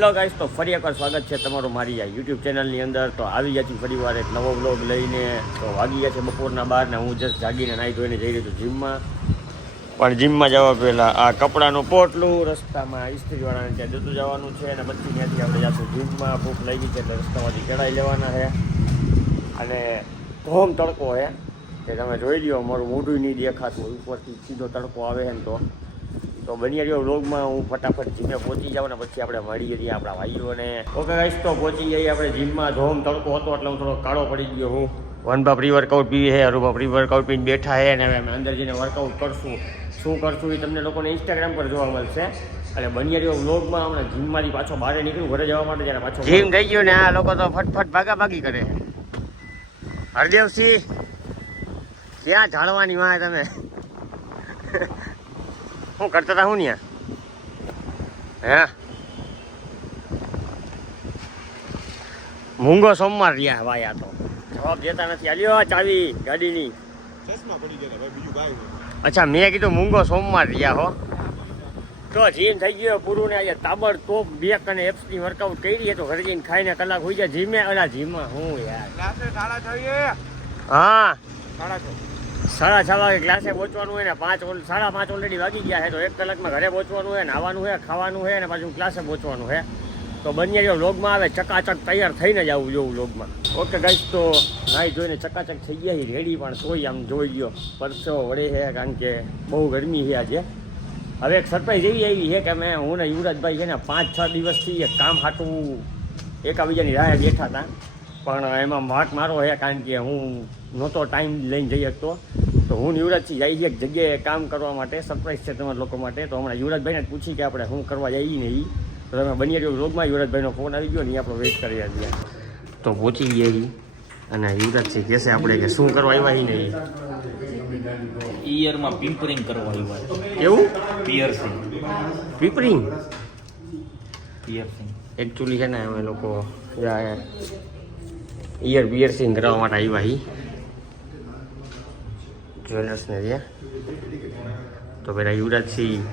Hello guys, તો ફરી એકવાર સ્વાગત છે તમારું મારી આ યુટ્યુબ ચેનલની અંદર. તો આવી ગયા છીએ ફરી વાર એક નવો વ્લોગ લઈને. તો વાગી ગયા છે બપોરના 12 ને હું જસ્ટ જાગીને નાહી ધોઈને જઈ રહ્યો છું જીમમાં. પણ જીમમાં જવા પહેલાં આ કપડાનું પોટલું રસ્તામાં ઇસ્ત્રીવાળાને ત્યાં જતું જવાનું છે અને પછી ત્યાંથી આપણે જઈશું જીમમાં. ભૂખ લાગી છે એટલે રસ્તામાંથી ચડાઈ લેવાના છે અને ધોમ તડકો છે કે તમે જોઈ લ્યો, મારું મોઢું નહીં દેખાતું, ઉપરથી સીધો તડકો આવે છે ને તો બની રહ્યો વ્લોગમાં. હું ફટાફટ જીમે પહોંચી જાઉં ને પછી આપણે મળીએ છીએ આપણા ભાઈઓને. ઓકે ગાઈસ, તો પહોંચી જઈએ આપણે જીમમાં. ધોમ તડકો હતો એટલે હું થોડો કાળો પડી ગયો. હું વનભા પ્રી વર્કઆઉટ પીવી છે, અરુભા પ્રી વર્કઆઉટ પીને બેઠા છે અને હવે અમે અંદર જઈને વર્કઆઉટ કરશું. શું કરશું એ તમને લોકોને ઇન્સ્ટાગ્રામ પર જોવા મળશે. અને બની રહ્યો વ્લોગમાં. હમણાં જીમમાંથી પાછો બહાર નીકળ્યું ઘરે જવા માટે, જ્યારે પાછો જીમ થઈ ગયું ને આ લોકો તો ફટફટ ભાગાભાગી કરે. હરદેવસિંહ, ક્યાં ઝાડવાની વાહ તમે શું કરતા હતા? હું ત્યાં હે મૂંગો સોમવાર રહ્યા ભાઈ. આ તો જવાબ દેતા નથી. આલ્યો ચાવી ગાડીની. અચ્છા, મેં કીધું મૂંગો સોમવાર રહ્યા હો. તો જીમ થઈ ગયો પૂરું ને આજે તાબડતોબ બેક અને એપ્સની વર્કઆઉટ કરી. તો ઘરે જઈને ખાઈને કલાક હોઈ જાય જીમે. અલા જીમમાં હું યાર હા 6:30 વાગે ક્લાસે પહોંચવાનું હોય ને 5:30 ઓલરેડી વાગી ગયા છે. તો 1 કલાકમાં ઘરે પહોંચવાનું હોય, નાવાનું છે, ખાવાનું છે અને પાછું ક્લાસે પહોંચવાનું છે. તો બંને જો વ્લોગમાં આવે ચકાચક તૈયાર થઈને જ આવું જોવું વ્લોગમાં. ઓકે ગાઈસ, તો નાઈ જોઈને ચકાચક થઈ ગયા રેડી. પણ તોય આમ જોઈ લ્યો પરસેવો વળે છે કારણ કે બહુ ગરમી છે આજે. હવે એક સરપ્રાઈઝ એવી આવી છે કે હું ને યુવરાજભાઈ છે ને 5-6 દિવસથી એક કામ હાટું એકાબીજાની રાહે બેઠા હતા. પણ એમાં વાંક મારો છે કારણ કે હું નહોતો ટાઈમ લઈને જઈ શકતો. તો હું યુવરાજથી જઈ એક જગ્યાએ કામ કરવા માટે. સરપ્રાઈઝ છે તમારા લોકો માટે. તો હમણાં યુવરાજભાઈને જ પૂછી કે આપણે શું કરવા જઈએ ને એ. તો તમે બની રહ્યો વ્લોગમાં. યુવરાજભાઈનો ફોન આવી ગયો ને આપણે વેઇટ કરી રહ્યા. તો પહોંચી ગયા અને યુવરાજસિંહ કહેશે આપણે કે શું કરવા આવ્યા ને. ઈયરમાં પિમ્પરિંગ કરવા આવ્યા. કેવું? પિયર્સિંગ. પિમ્પરિંગ પિયર્સિંગ એકચ્યુઅલી છે ને અમે લોકો ઈયર પિયર્સિંગ કરવા માટે આવ્યા હી જ્વેલર્સને ત્યાં. તો પેલા યુવરાજસિંહ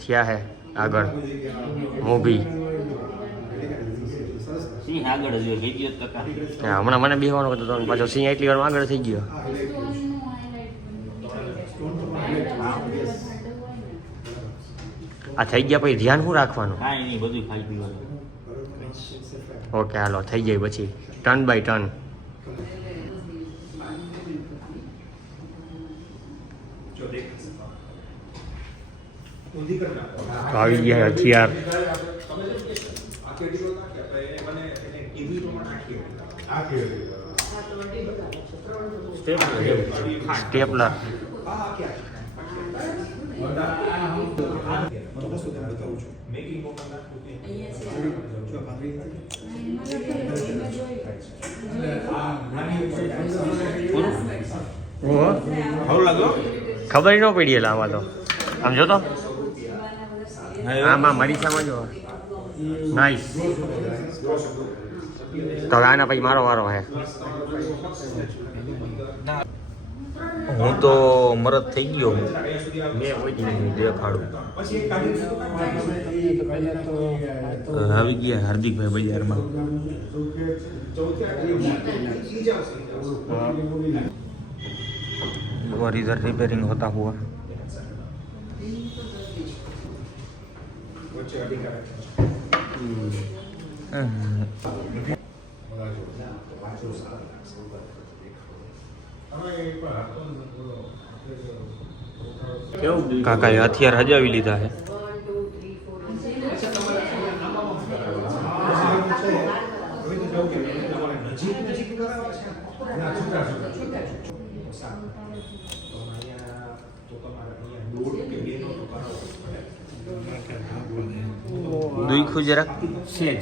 થયા હે આગળ મોભી. સિંહ આગળ જ હોય, વિડીયો ટકા. હા, હમણાં મને બેહવાનો હતો તો પાછો સિંહ એટલી વારમાં આગળ થઈ ગયો. આ થઈ ગયા પછી ધ્યાન શું રાખવાનું? કાંઈ નહીં, બધું ખાઈ પીવાનું. ઓકે હાલો, થઈ જાય પછી ટર્ન બાય ટર્ન. આવી ગયા હથિયાર. સ્ટેપલર. ખબર ન પડી એટલે આમાં તો આમ જો તો આમાં મરીસામાં જો નાઈસ. તો આના પછી મારો વારો હે. હું તો મરદ થઈ ગયો. મેં હોય દેખાડું. આવી ગયા હાર્દિકભાઈ બજારમાં. और इधर रिपेयरिंग होता हुआ કાકાએ હથિયાર હજાવી લીધા છે. દુખું જરાક સેજ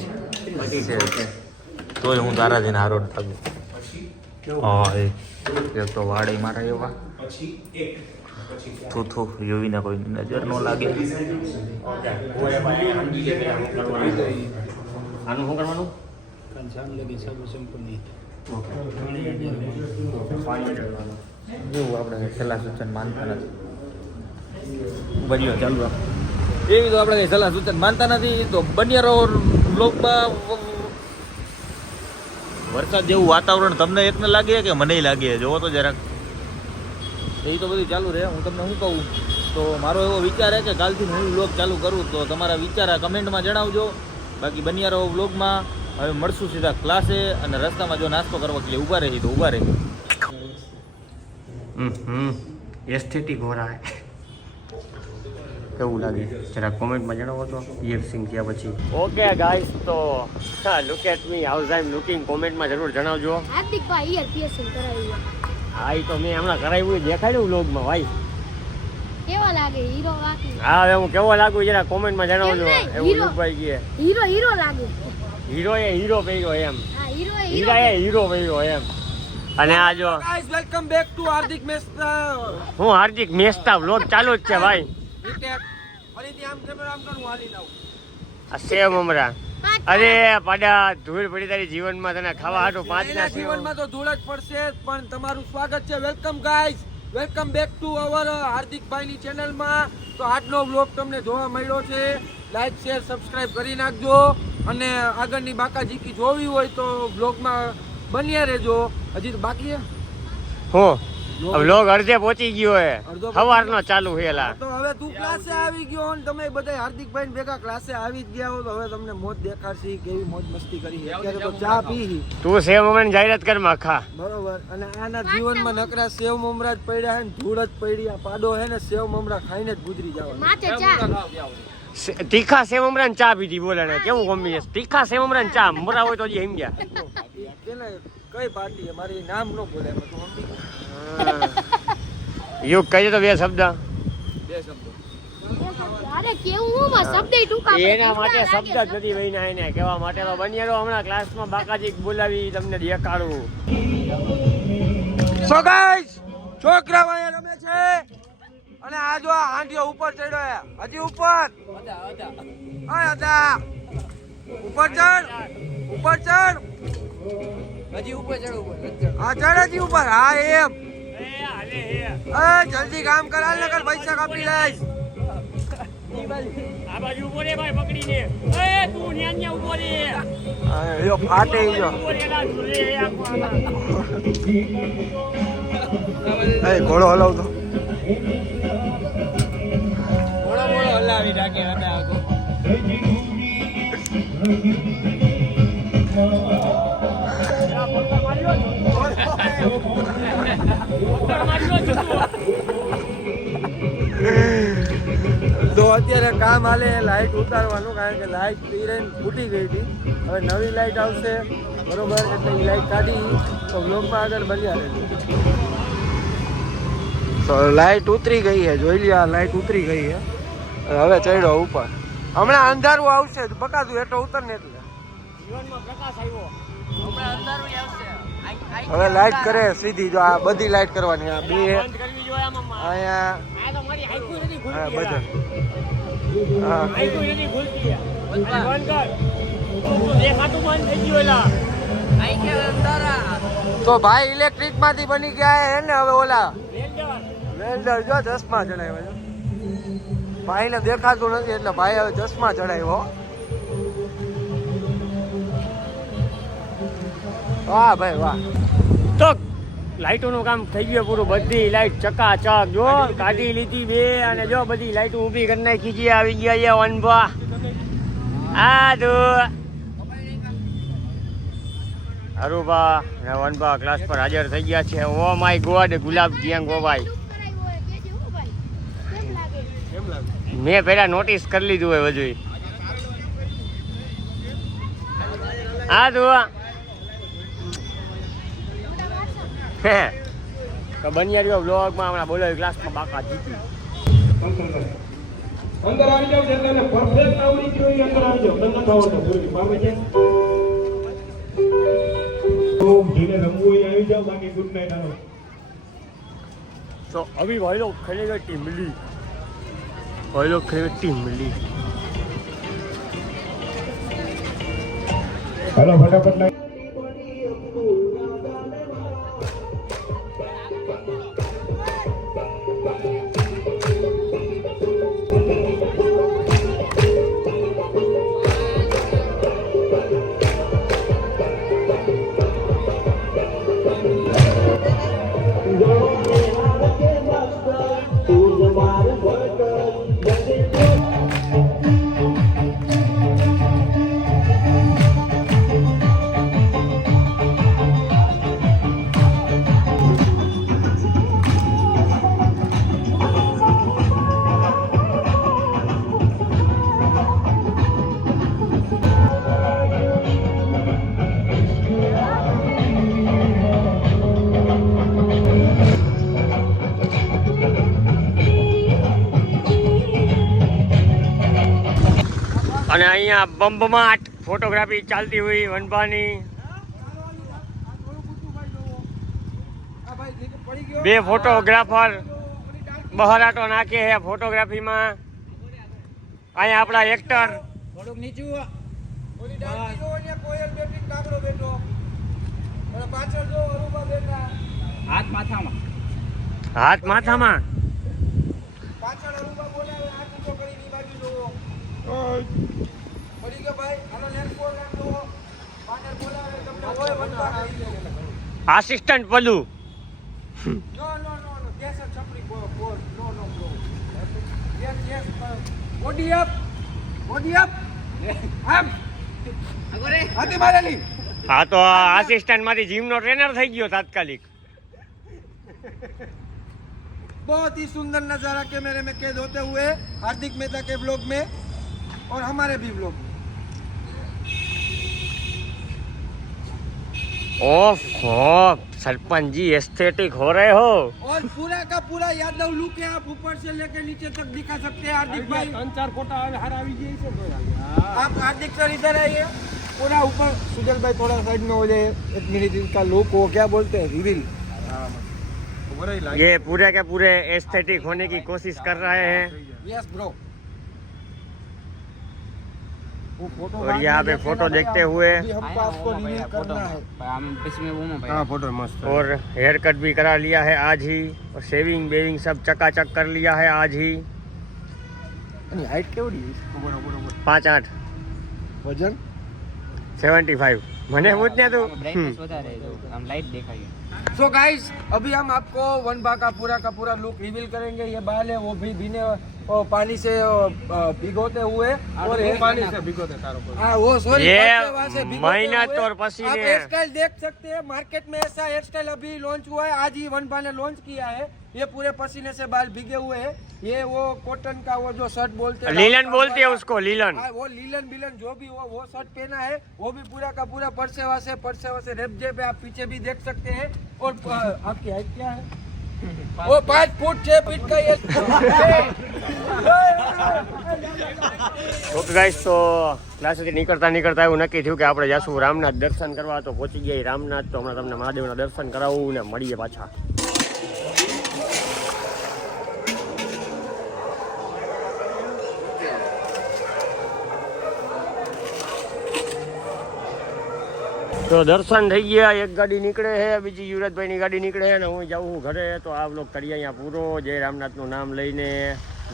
તોય હું તારા જઈને હારો થાકું. હા એ તો વાડે મારા એવા થૂ યુવીને કોઈ નજર ન લાગે. આનું શું કરવાનું? આપણે સલાહ સૂચન માનતા નથી. બન્યો ચાલુ એવી તો આપણે કઈ સલાહ સૂચન માનતા નથી. તો બન્યા રહો બ્લોગમાં વરસાદ જેવું વાતાવરણ તમને એકને લાગે કે મને લાગે? જોવો તો જરાક. એ તો બધું ચાલુ રહે. હું તમને શું કહું, તો મારો એવો વિચાર છે કે કાલથી હું બ્લોગ ચાલુ કરું. તો તમારા વિચાર કમેન્ટમાં જણાવજો. બાકી બન્યા રહો બ્લોગમાં. હવે મળશું સીધા ક્લાસે, અને રસ્તામાં જો નાસ્તો કરવા કે ઊભા રહી તો ઊભા રહી. એસ્થેટિક હો રહા હે. કેવું લાગે જરા કોમેન્ટમાં જણાવો તો પિયર્સિંગ થયા પછી. ઓકે ગાઈસ, તો look at me how's I am looking. કોમેન્ટમાં જરૂર જણાવજો. હાર્દિકભાઈ ઈયર પિયર્સિંગ કરાવ્યું. હા, એ તો મેં હમણાં કરાવ્યું દેખાડ્યું વ્લોગમાં ભાઈ. કેવા લાગે હીરો વાકી? હા, હવે હું કેવો લાગુ જરા કોમેન્ટમાં જણાવજો. એમ નહીં, એવું હીરો. લુકભાઈ કહે હીરો લાગે. હીરો એ હીરો પહેર્યો એમ. હા, હીરો હીરા એ હીરો પહેર્યો એમ. અને આ જો ગાઈસ વેલકમ બેક ટુ હાર્દિક મેસ્તા. હું હાર્દિક મેસ્તા વ્લોગ ચાલુ જ છે ભાઈ. ફરીથી આમ કેમેરા આમ કરું હાલી લાવ. આ સેવ મમરા. અરે પાડા ધૂળ પડી તારી જીવનમાં, તને ખાવા હાટું 5 ના સેવ. જીવનમાં તો ધૂળ જ પડશે જ, પણ તમારું સ્વાગત છે. Welcome guys, welcome back to our હાર્દિકભાઈની ચેનલમાં. તો આજનો વ્લોગ તમને જોવા મળ્યો છે. લાઈક શેર સબસ્ક્રાઇબ કરી નાખજો, અને આગળની બાકાજીકી જોવી હોય તો વ્લોગમાં બન્યા રહેજો. હજી તો બાકી છે. હું વ્લોગ અડધે પહોંચી ગયો હે. અડધો સવારનો ચાલુ હેલા. તો હવે તું ક્લાસે આવી ગયો, અને તમે બધા હાર્દિકભાઈ ભેગા ક્લાસે આવી જ ગયા હો, તો હવે તમને મોજ દેખાડશે કેવી મોજ મસ્તી કરી. અત્યારે તો ચા પી. તું સેવ મમરાની જાહેરાત કર માખા. બરોબર. અને આના જીવનમાં નકરા સેવ મમરા જ પડ્યા હે ને ધૂળ જ પડી. આ પાડો હે ને સેવ મમરા ખાઈને જ ગુજરી જવાનો. માથે ચા. તીખા સેવ મમરા ને ચા પીધી. બોલે ને કેવું કોમ્બિનેશન. તીખા સેવ મમરા ને ચા. મમરા હોય તો જ એમ ગયા. કેને કઈ પાર્ટી મારી નામ નો બોલે તું સમજી. યુગ કહી તો બે શબ્દ. બે શબ્દો. અરે કેવું માં શબ્દ ટૂંકા. એના માટે શબ્દ જ નથી વહીના એને કહેવા માટે. તો બન્યા હમણાં ક્લાસમાં બાકાજી બોલાવી તમને દેખાડું. સો ગાઈસ, છોકરા ભાઈ રમે છે, અને આ જો આ હાંડિયો ઉપર ચડ્યો હે. હજી ઉપર હતા ઉપર ચડ, ઉપર ચડ. હજી ઉપર ચડ, ઉપર હા ચડ, હજી ઉપર. હા એમ. જલ્દી કામ કરાલ નકર પૈસા કાપી લઈશ. આ બાજુ ઉભો રે ભાઈ પકડીને. એ તું ન્યા ન્યા ઉભો રે. યો ફાટે યો. ઉભો રે ના ઝૂલે એ ઘોડો હલાવ તો. મોડો હલાવી નાખે હવે આગો. તો અત્યારે કામ હાલે લાઈટ ઉતારવાનું, કારણ કે લાઈટ પીરેન ફૂટી ગઈ હતી. હવે નવી લાઈટ આવશે બરોબર, એટલે એ લાઈટ કાઢી તો બ્લોકમાં આગળ બન્યા રહે. તો લાઈટ ઉતરી ગઈ છે, જોઈ લ્યો. આ લાઈટ ઉતરી ગઈ છે. હવે ચડ્યો ઉપર. હમણાં અંધારું આવશે, બકાતું એટલો ઉતર ને એટલે જીવનમાં પ્રકાશ આવ્યો. હમણાં અંધારું આવશે. હવે લાઈટ કરે સીધી. જો આ બધી લાઈટ કરવાની. આ બે બંધ કરવી જોઈએ આમાં. અહીંયા આ તો મારી આંખો નથી હા ખુલતી. બધા હા આંખો નથી ખુલતી. બંધ કર. દેખાતું બંધ થઈ ગયું એલા. તો ભાઈ ઇલેક્ટ્રિક માંથી બની ગયા હે ને હવે ઓલા રેલ જવા. વેલ્ડર. જો ચશ્મા ચડાવ્યા છે. ભાઈ ને દેખાતું નથી એટલે ભાઈ હવે ચશ્મા ચડાવ્યો. વાહ ભાઈ વાહ. તો લાઈટોનું કામ થઈ ગયું પૂરું. બધી લાઈટ ચકાચક. જો કાઢી લીધી બે, અને જો બધી લાઈટો ઊભી કરી નાખી છે. આવી ગયા છે વનભા. આ જો અરુભા ને વનભા ક્લાસ પર હાજર થઈ ગયા છે. Oh my God, Gulab gang. ઓ ભાઈ, મેં પેલા નોટિસ કરી લીધું હોય બધું. આ જો તો બન્યા રહ્યો બ્લોગમાં. હમણાં બોલાવી ક્લાસમાં બાકા જીતી. અંદર આવી જાવ, જેને પરફેક્ટ આવડી ગયો એ અંદર આવી જાવ. તમને ખાવો તો પૂરી પામે છે. તો જેને રમવું હોય આવી જાવ, બાકી ગુડ નાઈટ આવો. तो अभी भाई लोग खेलेगा टिमली. भाई लोग खेलेगा टिमली. हेलो फटाफट लाइट. અને અહીંયા બંબમાટ ફોટોગ્રાફી ચાલતી હોય વનભાની. બે ફોટોગ્રાફર બહારાટો નાખે છે ફોટોગ્રાફીમાં. અહીંયા આપણા એક્ટર થોડુંક નીચું ઓલી ડાળખી જો અહીંયા કોયલ બેઠી ને કાગડો બેઠો અને પાછળ જો અરુબા બેઠા હાથ માથામાં પાછળ અરુબા બોલાવે હાથ ઊંચો કરીને ઈ બાજુ જોવો પડી ગયો ભાઈ આનો લેન્સ બોલ રાખો પાછળ બોલાવે તમને હોય વનવા આસિસ્ટન્ટ પલ્લુ. નો કેસ છપરી બોલ નો બ્રો યસ બોડી અપ આમ આગળ હાથી મારેલી હા તો આસિસ્ટન્ટ માંથી જીમનો ટ્રેનર થઈ ગયો તાત્કાલિક. बहुत ही सुंदर नजारा कैमरे में कैद होते हुए हार्दिक मेहता के ब्लॉग में और हमारे भी ब्लॉग में. ओहो सरपंच जी एस्थेटिक हो रहे हो. और पूरा का पूरा यादव लुक है. आप ऊपर से लेकर नीचे तक दिखा सकते हैं हार्दिक भाई. 3-4 फोटा हरावी जी से आप हार्दिक सर इधर आइए. पूरा ऊपर सुजल भाई थोड़ा साइड में हो जाए. 1 मिनट इनका लुक हो क्या बोलते हैं रिवील. ये पूरे के पूरे एस्थेटिक होने की कोशिश कर रहे हैं. Yes bro. और यहाँ पे फोटो देखते हुए हमको आपको रिवील करना है. और हेयर कट भी करा लिया है आज ही. और शेविंग बेविंग सब चकाचक कर लिया है आज ही. हाइट केवड़ी 5'8" वजन 75. मैंने पूछने तो सो गाइस अभी हम आपको वन बा का पूरा लुक रिवील करेंगे. ये बाल है वो भी भीने पानी से भिगोते हुए और पानी से भिगोते हाँ वो सॉरी ये मेहनत और आप पसीने. हेयर स्टाइल देख सकते हैं. मार्केट में ऐसा हेयर स्टाइल अभी लॉन्च हुआ है. आज ही वन बा ने लॉन्च किया है. ये पूरे पसीने से बाल भीगे हुए हैं. ये वो कॉटन का वो जो शर्ट बोलते हैं लीलन बोलते हैं उसको लीलन. हाँ, वो लीलन बिलन जो भी हो वो शर्ट पहना है. वो भी पूरा का पूरा परसेवा से रेप जेब है. आप पीछे भी देख सकते हैं. और आपकी हाइट क्या है? वो 5 फुट 6 फीट का ये ઓકે ગાઈસ તો ક્લાસેથી નીકળતા એવું નક્કી થયું કે આપણે જાશું રામનાથ દર્શન કરવા. તો પહોંચી ગયા રામનાથ. તો હમણાં તમને મહાદેવના દર્શન કરાવું ને મળીએ પાછા. તો દર્શન થઈ ગયા. એક ગાડી નીકળે છે, બીજી યુવરાજભાઈની ગાડી નીકળે છે ને હું જાઉં છું ઘરે. તો આ વ્લોગ કરીએ અહીંયા પૂરો. જય રામનાથનું નામ લઈને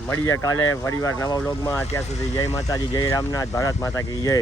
મળીએ કાલે ફરીવાર નવા વ્લોગમાં. ત્યાં સુધી જય માતાજી, જય રામનાથ, ભારત માતા કી જય.